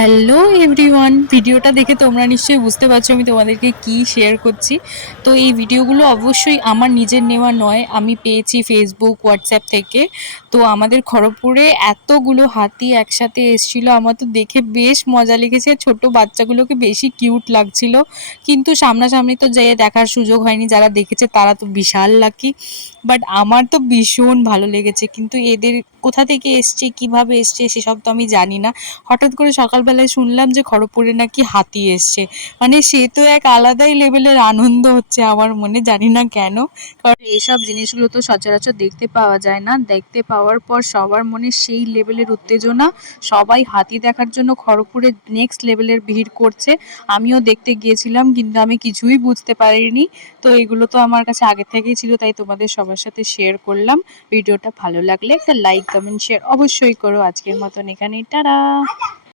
Hello everyone, ভিডিওটা দেখে তোমরা নিশ্চয়ই বুঝতে পারছো আমি তোমাদেরকে কি শেয়ার করছি। তো এই ভিডিওগুলো অবশ্যই আমার নিজের নেওয়া নয়, আমি পেয়েছি ফেসবুক হোয়াটসঅ্যাপ থেকে। তো আমাদের খড়গপুরে এতগুলো হাতি একসাথে এসেছিল, আমার তো দেখে বেশ মজা লেগেছে। ছোট বাচ্চাগুলোকে বেশি কিউট লাগছিল, কিন্তু সামনাসামনি তো যেয়ে দেখার সুযোগ হয়নি। যারা দেখেছে তারা তো বিশাল লাকি, বাট আমার তো ভীষণ ভালো লেগেছে। কিন্তু এদের কোথা থেকে এসছে, কিভাবে এসছে সেসব তো আমি জানি না। হঠাৎ করে সকালবেলায় শুনলাম যে খড়গপুরে নাকি হাতি এসছে, মানে সে তো এক আলাদাই লেভেলের আনন্দ হচ্ছে আমার মনে, জানি না কেন। কারণ এইসব জিনিসগুলো তো সচরাচর দেখতে পাওয়া যায় না। দেখতে পাওয়ার পর সবার মনে সেই লেভেলের উত্তেজনা, সবাই হাতি দেখার জন্য খড়গপুরে নেক্সট লেভেলের ভিড় করছে। আমিও দেখতে গিয়েছিলাম, কিন্তু আমি কিছুই বুঝতে পারিনি। তো এগুলো তো আমার কাছে আগে থেকেই ছিল, তাই তোমাদের সবার সাথে শেয়ার করলাম। ভিডিওটা ভালো লাগলে একটা লাইক কমেন্ট শেয়ার অবশ্যই করো। আজকের মতন এখানেই, টাটা।